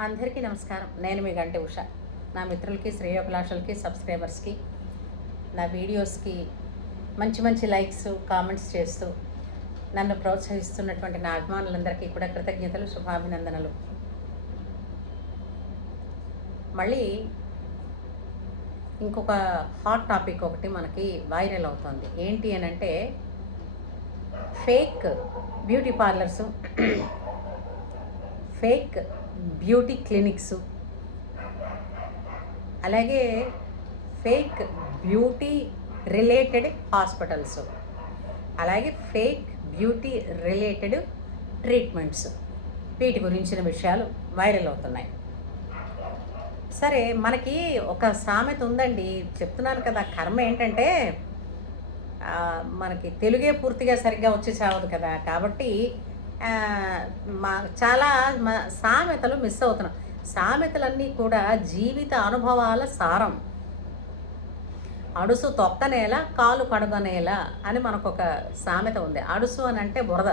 అందరికీ నమస్కారం. నేను మీ గంటి ఉష. నా మిత్రులకి, శ్రేయోభిలాషులకి, సబ్స్క్రైబర్స్కి, నా వీడియోస్కి మంచి మంచి లైక్స్, కామెంట్స్ చేస్తూ నన్ను ప్రోత్సహిస్తున్నటువంటి నా అభిమానులందరికీ కూడా కృతజ్ఞతలు, శుభాభినందనలు. మళ్ళీ ఇంకొక హాట్ టాపిక్ ఒకటి మనకి వైరల్ అవుతుంది. ఏంటి అని అంటే fake beauty parlours, fake beauty clinics, అలాగే ఫేక్ బ్యూటీ రిలేటెడ్ హాస్పిటల్స్, అలాగే ఫేక్ బ్యూటీ రిలేటెడ్ ట్రీట్మెంట్స్, వీటి గురించిన విషయాలు వైరల్ అవుతున్నాయి. సరే, మనకి ఒక సామెత ఉందండి, చెప్తున్నాను కదా. కర్మ ఏంటంటే మనకి తెలుగే పూర్తిగా సరిగ్గా వచ్చి చావదు కదా. కాబట్టి మా చాలా సామెతలు మిస్ అవుతున్నాం. సామెతలన్నీ కూడా జీవిత అనుభవాల సారం. అడుసు తొక్కనేల, కాలు కడగనేల అని మనకు ఒక సామెత ఉంది. అడుసు అని అంటే బురద.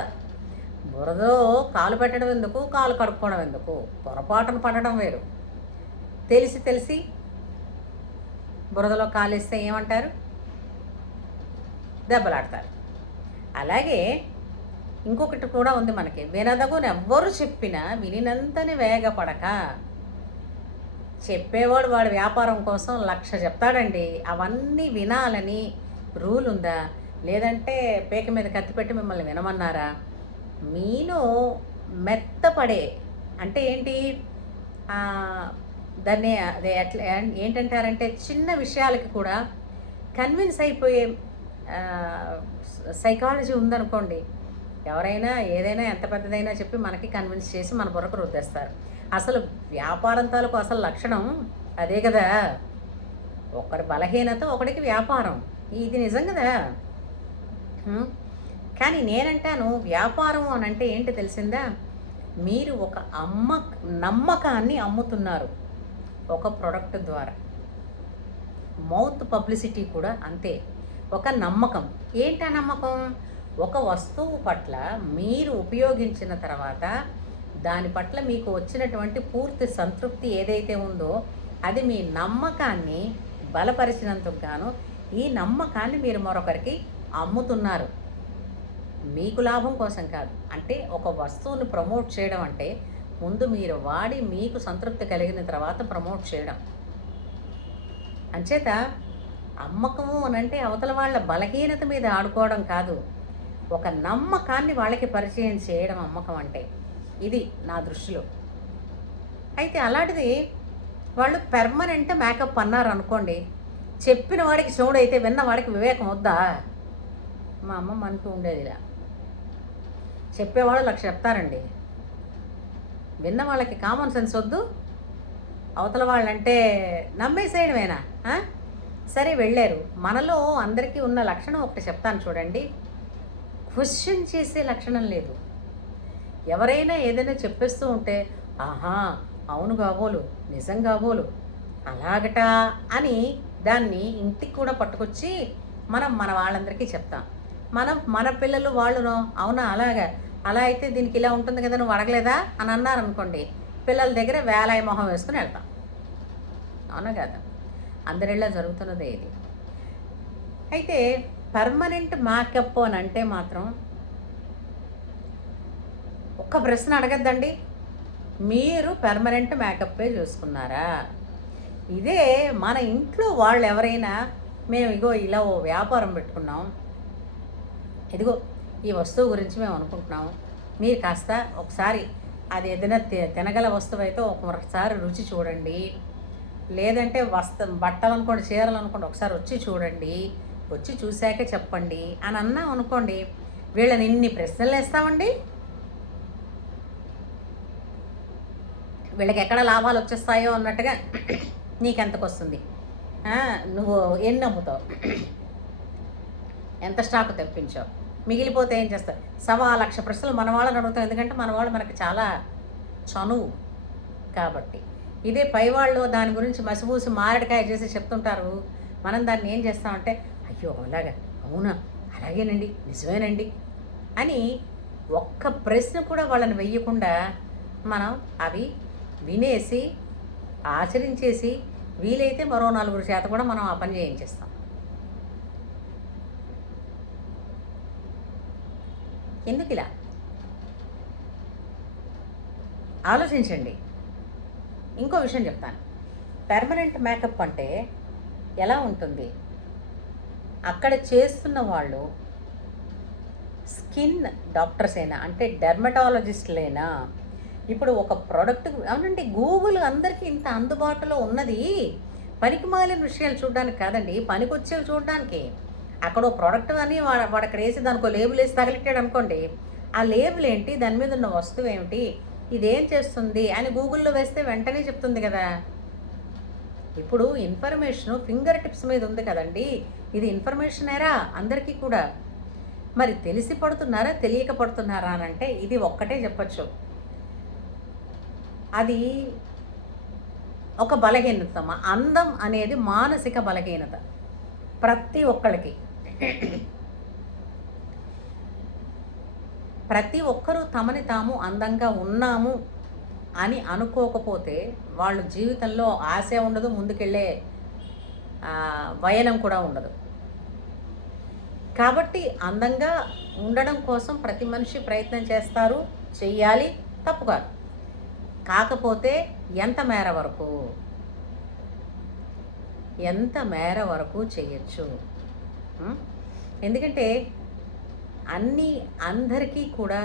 బురదలో కాలు పెట్టడం ఎందుకు, కాలు కడుక్కోవడం ఎందుకు? పొరపాటును పడడం వేరు. తెలిసి బురదలో కాలేస్తే ఏమంటారు? దెబ్బలాడతారు. అలాగే ఇంకొకటి కూడా ఉంది మనకి, వినదగుని ఎవ్వరు చెప్పినా వినినంతని వేగపడక. చెప్పేవాడు వాడి వ్యాపారం కోసం 1,00,000 చెప్తాడండి. అవన్నీ వినాలని రూల్ ఉందా? లేదంటే పేక మీద కత్తి పెట్టి మిమ్మల్ని వినమన్నారా? మీను మెత్తపడే అంటే ఏంటి, దాన్ని అదే ఎట్లా ఏంటంటారంటే, చిన్న విషయాలకి కూడా కన్విన్స్ అయిపోయే సైకాలజీ ఉందనుకోండి. ఎవరైనా ఏదైనా ఎంత పెద్దదైనా చెప్పి మనకి కన్విన్స్ చేసి మన బుర్రకు రుద్దేస్తారు. అసలు వ్యాపారం తాలూకు అసలు లక్షణం అదే కదా. ఒకరి బలహీనత ఒకడికి వ్యాపారం, ఇది నిజం కదా. కానీ నేనంటాను, వ్యాపారం అని అంటే ఏంటి తెలిసిందా? మీరు ఒక నమ్మకాన్ని అమ్ముతున్నారు ఒక ప్రోడక్ట్ ద్వారా. మౌత్ పబ్లిసిటీ కూడా అంతే, ఒక నమ్మకం. ఏంటి ఆ నమ్మకం? ఒక వస్తువు పట్ల మీరు ఉపయోగించిన తర్వాత దాని పట్ల మీకు వచ్చినటువంటి పూర్తి సంతృప్తి ఏదైతే ఉందో, అది మీ నమ్మకాన్ని బలపరిచినందుకు గాను ఈ నమ్మకాన్ని మీరు మరొకరికి అమ్ముతున్నారు. మీకు లాభం కోసం కాదు. అంటే ఒక వస్తువుని ప్రమోట్ చేయడం అంటే ముందు మీరు వాడి మీకు సంతృప్తి కలిగిన తర్వాత ప్రమోట్ చేయడం. అంచేత అమ్మకము అనంటే అవతల వాళ్ళ బలహీనత మీద ఆడుకోవడం కాదు, ఒక నమ్మకాన్ని వాళ్ళకి పరిచయం చేయడం అమ్మకం అంటే. ఇది నా దృష్టిలో. అయితే అలాంటిది వాళ్ళు పెర్మనెంట్ మేకప్ అన్నారు అనుకోండి, చెప్పిన వాడికి చెవుడైతే విన్న వాడికి వివేకం వద్దా? మా అమ్మమ్మ అంటూ ఉండేది ఇలా. చెప్పేవాళ్ళు 1,00,000 చెప్తారండి, విన్న వాళ్ళకి కామన్ సెన్స్ వద్దు, అవతల వాళ్ళంటే నమ్మేసేయడమేనా? సరే, వెళ్ళారు. మనలో అందరికీ ఉన్న లక్షణం ఒకటి చెప్తాను చూడండి, క్వశ్చన్ చేసే లక్షణం లేదు. ఎవరైనా ఏదైనా చెప్పేస్తూ ఉంటే, ఆహా అవును కాబోలు, నిజం కాబోలు, అలాగట అని దాన్ని ఇంటికి కూడా పట్టుకొచ్చి మన వాళ్ళందరికీ చెప్తాం. మన పిల్లలు వాళ్ళునో, అవునా అలాగా, అలా అయితే దీనికి ఇలా ఉంటుంది కదా, నువ్వు అడగలేదా అని అన్నారనుకోండి, పిల్లల దగ్గర వేలాయి మొహం వేసుకుని వెళ్తాం. అవునా కదా? అందరిళ్ళ జరుగుతున్నదే ఇది. అయితే పర్మనెంట్ మేకప్ అని అంటే మాత్రం ఒక్క ప్రశ్న అడగద్దండి, మీరు పర్మనెంట్ మేకప్పే చూసుకున్నారా? ఇదే మన ఇంట్లో వాళ్ళు ఎవరైనా, మేము ఇగో ఇలా ఓ వ్యాపారం పెట్టుకున్నాం, ఇదిగో ఈ వస్తువు గురించి మేము అనుకుంటున్నాము, మీరు కాస్త ఒకసారి అది ఏదైనా తినగల వస్తువు అయితే ఒకసారి రుచి చూడండి, లేదంటే బట్టలు అనుకోండి, చీరలు అనుకోండి, ఒకసారి వచ్చి చూడండి, వచ్చి చూశాక చెప్పండి అని అన్నాం అనుకోండి, వీళ్ళని ఇన్ని ప్రశ్నలు వేస్తామండి. వీళ్ళకి ఎక్కడ లాభాలు వచ్చేస్తాయో అన్నట్టుగా, నీకెంతకు వస్తుంది, నువ్వు ఎన్ని అమ్ముతావు, ఎంత స్టాక్ తెప్పించావు, మిగిలిపోతే ఏం చేస్తారు, 1,00,000 ప్రశ్నలు మన వాళ్ళని అడుగుతాం. ఎందుకంటే మన వాళ్ళు మనకి చాలా చనువు కాబట్టి. ఇదే పైవాళ్ళు దాని గురించి మసిపూసి మారడికాయ చేసి చెప్తుంటారు. మనం దాన్ని ఏం చేస్తామంటే, అయ్యో అలాగా, అవునా, అలాగేనండి, నిజమేనండి అని ఒక్క ప్రశ్న కూడా వాళ్ళని వెయ్యకుండా మనం అవి వినేసి ఆచరించేసి వీలైతే మరో నలుగురు చేత కూడా మనం ఆ పని చేయించేస్తాం. ఎందుకు ఇలా ఆలోచించండి. ఇంకో విషయం చెప్తాను. పెర్మనెంట్ మేకప్ అంటే ఎలా ఉంటుంది? అక్కడ చేస్తున్న వాళ్ళు స్కిన్ డాక్టర్స్ అయినా, అంటే డెర్మటాలజిస్టులైనా, ఇప్పుడు ఒక ప్రోడక్ట్, అవునండి, గూగుల్ అందరికీ ఇంత అందుబాటులో ఉన్నది పనికిమాలిన విషయాలు చూడడానికి కాదండి, పనికొచ్చేవి చూడడానికి. అక్కడ ఓ ప్రోడక్ట్ అని వాడు అక్కడ వేసి దానికి లేబుల్ వేసి తగిలిట్టాడు అనుకోండి, ఆ లేబుల్ ఏంటి, దాని మీద ఉన్న వస్తువు ఏమిటి, ఇదేం చేస్తుంది అని గూగుల్లో వేస్తే వెంటనే చెప్తుంది కదా. ఇప్పుడు ఇన్ఫర్మేషను ఫింగర్ టిప్స్ మీద ఉంది కదండి. ఇది ఇన్ఫర్మేషన్ ఏరా అందరికీ కూడా. మరి తెలిసి పడుతున్నారా తెలియక పడుతున్నారా అని అంటే ఇది ఒక్కటే చెప్పచ్చు, అది ఒక బలహీనత. అందం అనేది మానసిక బలహీనత ప్రతి ఒక్కరికి. ప్రతి ఒక్కరూ తమని తాము అందంగా ఉన్నాము అని అనుకోకపోతే వాళ్ళు జీవితంలో ఆశ ఉండదు, ముందుకెళ్ళే వయనం కూడా ఉండదు. కాబట్టి అందంగా ఉండడం కోసం ప్రతి మనిషి ప్రయత్నం చేస్తారు, చెయ్యాలి, తప్పు కాదు. కాకపోతే ఎంత మేర వరకు చేయొచ్చు. ఎందుకంటే అందరికీ కూడా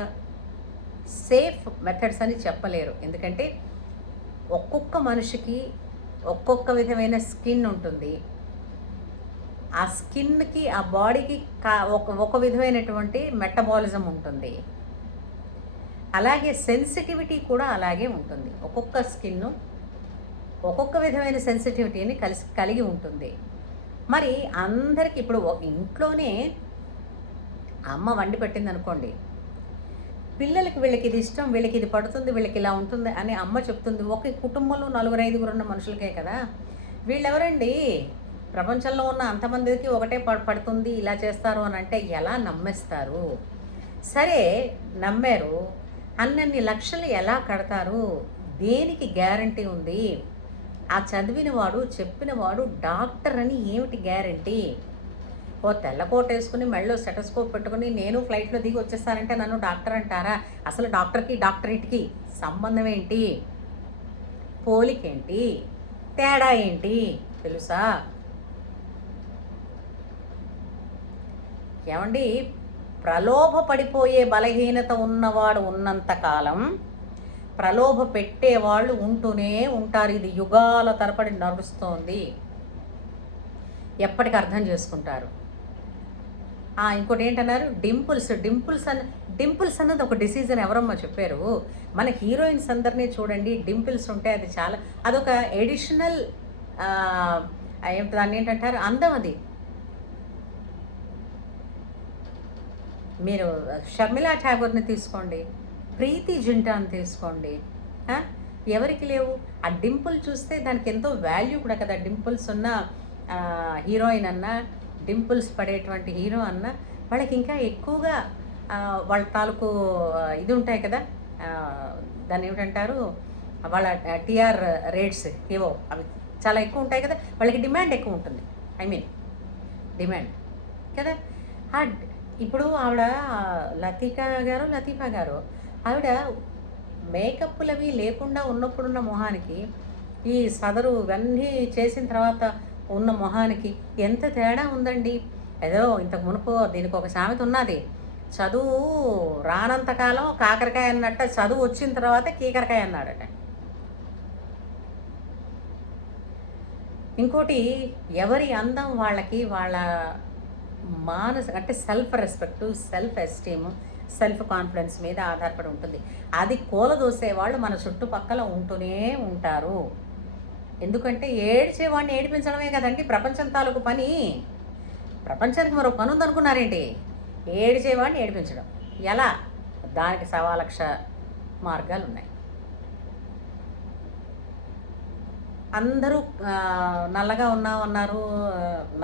సేఫ్ మెథడ్స్ అని చెప్పలేరు. ఎందుకంటే ఒక్కొక్క మనిషికి ఒక్కొక్క విధమైన స్కిన్ ఉంటుంది. ఆ స్కిన్కి, ఆ బాడీకి ఒక విధమైనటువంటి మెటబాలిజం ఉంటుంది. అలాగే సెన్సిటివిటీ కూడా అలాగే ఉంటుంది. ఒక్కొక్క స్కిన్ ఒక్కొక్క విధమైన సెన్సిటివిటీని కలిగి ఉంటుంది. మరి అందరికీ ఇప్పుడు ఇంట్లోనే అమ్మ వండి పెట్టింది అనుకోండి, పిల్లలకి వీళ్ళకి ఇది ఇష్టం, వీళ్ళకి ఇది పడుతుంది, వీళ్ళకి ఇలా ఉంటుంది అని అమ్మ చెప్తుంది. ఒక కుటుంబంలో 4-5 ఉన్న మనుషులకే కదా. వీళ్ళెవరండి, ప్రపంచంలో ఉన్న అంతమందికి ఒకటే పడుతుంది, ఇలా చేస్తారు అని అంటే ఎలా నమ్మేస్తారు? సరే నమ్మారు, అన్నన్ని లక్షలు ఎలా కడతారు? దేనికి గ్యారంటీ ఉంది? ఆ చదివినవాడు చెప్పినవాడు డాక్టర్ అని ఏమిటి గ్యారంటీ? ఓ తెల్లకోట వేసుకుని మెళ్ళో సెటస్కోప్ పెట్టుకుని నేను ఫ్లైట్లో దిగి వచ్చేస్తానంటే నన్ను డాక్టర్ అంటారా? అసలు డాక్టర్కి డాక్టరేట్కి సంబంధం ఏంటి? పోలికేంటి? తేడా ఏంటి తెలుసా? ఏమండి, ప్రలోభ పడిపోయే బలహీనత ఉన్నవాడు ఉన్నంతకాలం ప్రలోభ పెట్టేవాళ్ళు ఉంటూనే ఉంటారు. ఇది యుగాల తరబడి నడుస్తోంది. ఎప్పటికి అర్థం చేసుకుంటారు. ఇంకోటి ఏంటన్నారు, డింపుల్స్ అన్నది ఒక డిసీజ్ అని ఎవరమ్మా చెప్పారు? మన హీరోయిన్స్ అందరినీ చూడండి, డింపుల్స్ ఉంటే అది చాలా, అదొక ఎడిషనల్ దాన్ని ఏంటంటారు, అందం. అది మీరు షర్మిలా ఠాగూర్ని తీసుకోండి, ప్రీతి జింటాని తీసుకోండి, ఎవరికి లేవు? ఆ డింపుల్ చూస్తే దానికి ఎంతో వాల్యూ కూడా కదా. డింపుల్స్ ఉన్న హీరోయిన్ అన్నా, డింపుల్స్ పడేటువంటి హీరో అన్నా వాళ్ళకి ఇంకా ఎక్కువగా వాళ్ళ తాలూకు ఇది ఉంటాయి కదా, దాన్ని ఏమిటంటారు, వాళ్ళ టీఆర్ రేట్స్ ఏవో అవి చాలా ఎక్కువ ఉంటాయి కదా, వాళ్ళకి డిమాండ్ ఎక్కువ ఉంటుంది. డిమాండ్ కదా. ఇప్పుడు ఆవిడ లతీఫా గారు ఆవిడ మేకప్లు అవి లేకుండా ఉన్నప్పుడున్న మొహానికి ఈ సదరు ఇవన్నీ చేసిన తర్వాత ఉన్న మొహానికి ఎంత తేడా ఉందండి. ఏదో ఇంతకు మునుపు దీనికి ఒక సామెత ఉన్నది, చదువు రానంతకాలం కాకరకాయ అన్నట్ట, చదువు వచ్చిన తర్వాత కీకరకాయ అన్నాడట. ఇంకోటి, ఎవరి అందం వాళ్ళకి వాళ్ళ అంటే self respect, self esteem, self confidence మీద ఆధారపడి ఉంటుంది. అది కూలదోసేవాళ్ళు మన చుట్టుపక్కల ఉంటూనే ఉంటారు. ఎందుకంటే ఏడ్చేవాడిని ఏడిపించడమే కదండి ప్రపంచం తాలూకు పని. ప్రపంచానికి మరో పని ఉందనుకున్నారేంటి? ఏడ్చేవాడిని ఏడిపించడం. ఎలా? దానికి 1,00,000 మార్గాలు ఉన్నాయి. అందరూ నల్లగా ఉన్నామన్నారు.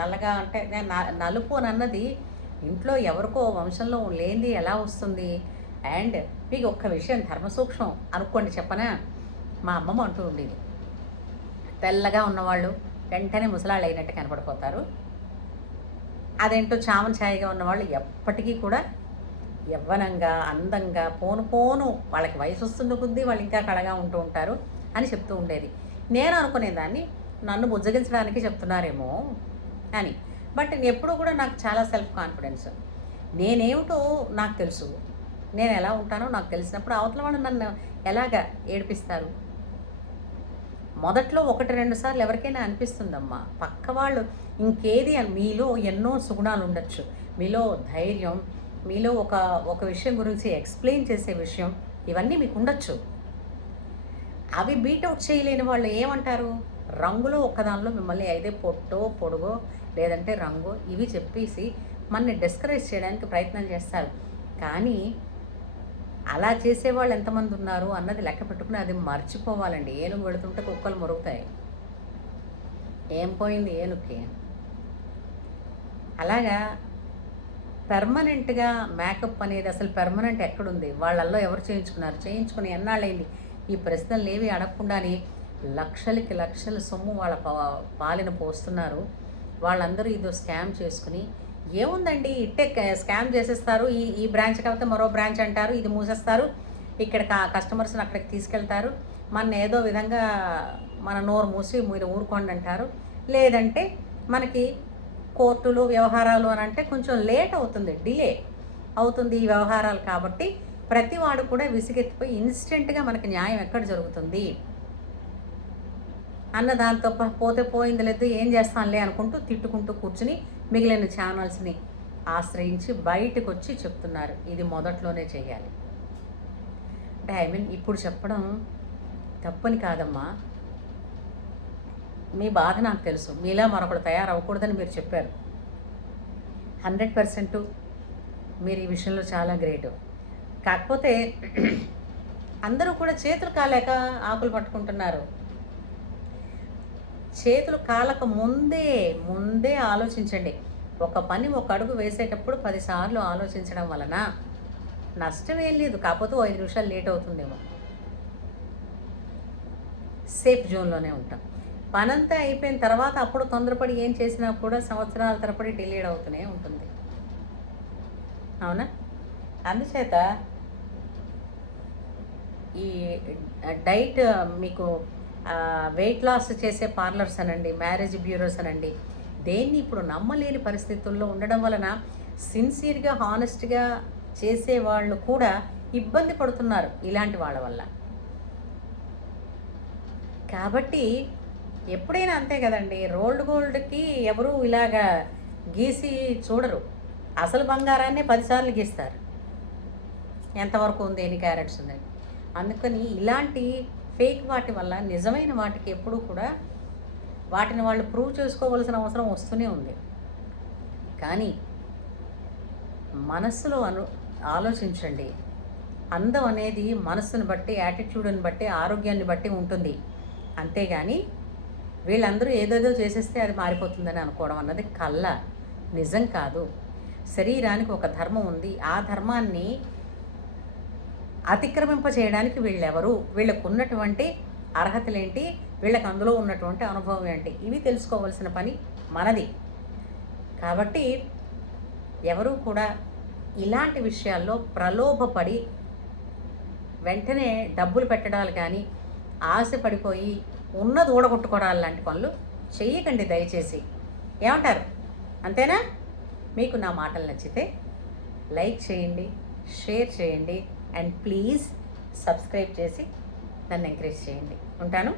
నల్లగా అంటే నలుపు అని అన్నది ఇంట్లో ఎవరికో వంశంలో లేనిది ఎలా వస్తుంది? అండ్ మీకు ఒక్క విషయం ధర్మసూక్ష్మం అనుకోండి చెప్పనా, మా అమ్మమ్మ అంటూ ఉండేది, తెల్లగా ఉన్నవాళ్ళు వెంటనే ముసలాళ్ళు అయినట్టు కనపడిపోతారు, అదేంటో చామన్ ఛాయగా ఉన్నవాళ్ళు ఎప్పటికీ కూడా యవ్వనంగా అందంగా పోను పోను వాళ్ళకి వయసు వస్తున్న కొద్దీ వాళ్ళు ఇంకా కళగా ఉంటూ ఉంటారు అని చెప్తూ ఉండేది. నేను అనుకునేదాన్ని నన్ను బుజ్జగించడానికి చెప్తున్నారేమో అని. బట్ ఎప్పుడూ కూడా నాకు చాలా సెల్ఫ్ కాన్ఫిడెన్స్, నేనేమిటో నాకు తెలుసు, నేను ఎలా ఉంటానో నాకు తెలిసినప్పుడు అవతల వాళ్ళు నన్ను ఎలాగా ఏడిపిస్తారు. మొదట్లో 1-2 సార్లు ఎవరికైనా అనిపిస్తుందమ్మా, పక్క వాళ్ళు ఇంకేది మీలో ఎన్నో సుగుణాలు ఉండొచ్చు, మీలో ధైర్యం, మీలో ఒక విషయం గురించి ఎక్స్ప్లెయిన్ చేసే విషయం, ఇవన్నీ మీకు ఉండొచ్చు. అవి బీటౌట్ చేయలేని వాళ్ళు ఏమంటారు, రంగులో ఒక్కదానిలో మిమ్మల్ని అయితే పొట్టో పొడుగో లేదంటే రంగు ఇవి చెప్పేసి మనని డిస్కరేజ్ చేయడానికి ప్రయత్నం చేస్తారు. కానీ అలా చేసేవాళ్ళు ఎంతమంది ఉన్నారు అన్నది లెక్క పెట్టుకుని అది మర్చిపోవాలండి. ఏనుగు పెడుతుంటే కుక్కలు మురుగుతాయి, ఏం పోయింది ఏనుగుకి. అలాగా పెర్మనెంట్గా మేకప్ అనేది అసలు పెర్మనెంట్ ఎక్కడుంది, వాళ్ళల్లో ఎవరు చేయించుకున్నారు, చేయించుకుని ఎన్నాళ్ళైంది, ఈ ప్రశ్నలు ఏవి అడగకుండానే లక్షలకి లక్షల సొమ్ము వాళ్ళ పాలిన పోస్తున్నారు. వాళ్ళందరూ ఇదో స్కామ్ చేసుకుని ఏముందండి ఇట్టే స్కామ్ చేసేస్తారు, ఈ బ్రాంచ్ కాకపోతే మరో బ్రాంచ్ అంటారు, ఇది మూసేస్తారు, ఇక్కడ కస్టమర్స్ని అక్కడికి తీసుకెళ్తారు, మన ఏదో విధంగా మన నోరు మూసి మీరు ఊరుకోండి అంటారు. లేదంటే మనకి కోర్టులు వ్యవహారాలు అని అంటే కొంచెం లేట్ అవుతుంది, డిలే అవుతుంది ఈ వ్యవహారాలు. కాబట్టి ప్రతివాడు కూడా విసిగెత్తిపోయి ఇన్స్టెంట్గా మనకి న్యాయం ఎక్కడ జరుగుతుంది అన్న దాంతో పోతే పోయింది లేదు ఏం చేస్తానులే అనుకుంటూ తిట్టుకుంటూ కూర్చుని మిగిలిన ఛానల్స్ని ఆశ్రయించి బయటకు వచ్చి చెప్తున్నారు. ఇది మొదట్లోనే చేయాలి అంటే ఇప్పుడు చెప్పడం తప్పని కాదమ్మా, మీ బాధ నాకు తెలుసు, మీలా మరొకడు తయారవ్వకూడదని మీరు చెప్పారు. 100% మీరు ఈ విషయంలో చాలా గ్రేటు. కాకపోతే అందరూ కూడా చేతులు కాలేక ఆకులు పట్టుకుంటున్నారు. చేతులు కాలక ముందే ఆలోచించండి. ఒక పని ఒక అడుగు వేసేటప్పుడు 10 సార్లు ఆలోచించడం వలన నష్టం ఏం లేదు, కాకపోతే 5 నిమిషాలు లేట్ అవుతుందేమో, సేఫ్ జోన్లోనే ఉంటాం. పనంతా అయిపోయిన తర్వాత అప్పుడు తొందరపడి ఏం చేసినా కూడా సంవత్సరాల తరబడి డిలేడ్ అవుతూనే ఉంటుంది. అవునా? అందుచేత ఈ డైట్ మీకు వెయిట్ లాస్ చేసే పార్లర్స్ అనండి, మ్యారేజ్ బ్యూరోస్ అనండి, దేన్ని ఇప్పుడు నమ్మలేని పరిస్థితుల్లో ఉండడం వలన సిన్సియర్గా హానెస్ట్గా చేసేవాళ్ళు కూడా ఇబ్బంది పడుతున్నారు ఇలాంటి వాళ్ళ వల్ల. కాబట్టి ఎప్పుడైనా అంతే కదండి, రోల్డ్ గోల్డ్కి ఎవరు ఇలాగా గీసి చూడరు, అసలు బంగారాన్నే 10 సార్లు గీస్తారు ఎంతవరకు ఉంది, ఎన్ని క్యారెట్స్ ఉందని. అందుకని ఇలాంటి ఫేక్ వాటి వల్ల నిజమైన వాటికి ఎప్పుడూ కూడా వాటిని వాళ్ళు ప్రూవ్ చేసుకోవాల్సిన అవసరం వస్తూనే ఉంది. కానీ మనస్సులో ఆలోచించండి, అందం అనేది మనస్సును బట్టి, యాటిట్యూడ్ని బట్టి, ఆరోగ్యాన్ని బట్టి ఉంటుంది. అంతేగాని వీళ్ళందరూ ఏదేదో చేసేస్తే అది మారిపోతుందని అనుకోవడం అన్నది కళ్ళ, నిజం కాదు. శరీరానికి ఒక ధర్మం ఉంది, ఆ ధర్మాన్ని అతిక్రమింప చేయడానికి వీళ్ళెవరు, వీళ్ళకు ఉన్నటువంటి అర్హతలేంటి, వీళ్ళకి అందులో ఉన్నటువంటి అనుభవం ఏంటి, ఇవి తెలుసుకోవాల్సిన పని మనది. కాబట్టి ఎవరూ కూడా ఇలాంటి విషయాల్లో ప్రలోభపడి వెంటనే డబ్బులు పెట్టడాలు కానీ, ఆశపడిపోయి ఉన్నది ఊడగొట్టుకోవడాలు లాంటి పనులు చెయ్యకండి దయచేసి. ఏమంటారు? అంతేనా? మీకు నా మాటలు నచ్చితే లైక్ చేయండి, షేర్ చేయండి, అండ్ ప్లీజ్ సబ్స్క్రైబ్ చేసి నన్ను ఎంకరేజ్ చేయండి. ఉంటాను.